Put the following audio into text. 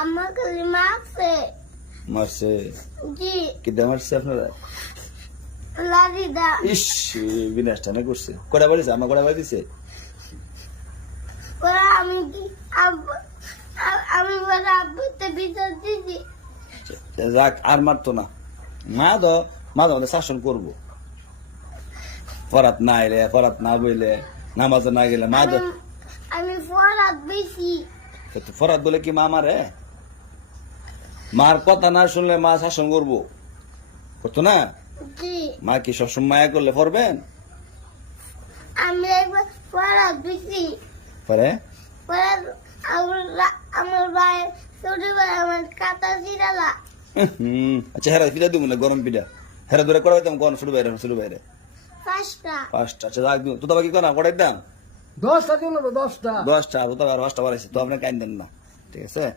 আমার খালি মারছে। মারছে? জি, কিডা মারছে আপনারা? লারিদা। ইস, বিনাশটা না করছে। কটা বাড়িছে? আমার কটা বাড়ি দিছে? ওরা আমি কি আমি বলে আব্বুতে বিচার দিছি। যাক, আর মারতো না। মা তো আমাদের শাসন করবো। ফরাত না এলে, ফরাত না বইলে, নামাজে না গেলে মা তো আমি ফরাত বেশি। ফরাত বলে কি মা মারে? মার কথা না শুনলে মা শাসন করবো, করতো না? জি, মা কি সবসময় মায়া করলে পড়বেন? আমি একবার ফরাত বেশি। পরে ফরাত আমার ভাই ছোট ভাই আমার কাটা চিরালা। আচ্ছা, হেরা পিঠা দিব না, গরম পিঠা হেরা ধরে করাইতাম। কোন ছোট বাইরে, ছোট বাইরে পাঁচটা। পাঁচটা। আচ্ছা, রাখ দিব তো। তবে কি করা করাইতাম 10টা দিল 10টা। 10টা, তো আর 5টা বাড়াইছে তো, আপনি কাইন দেন না, ঠিক আছে?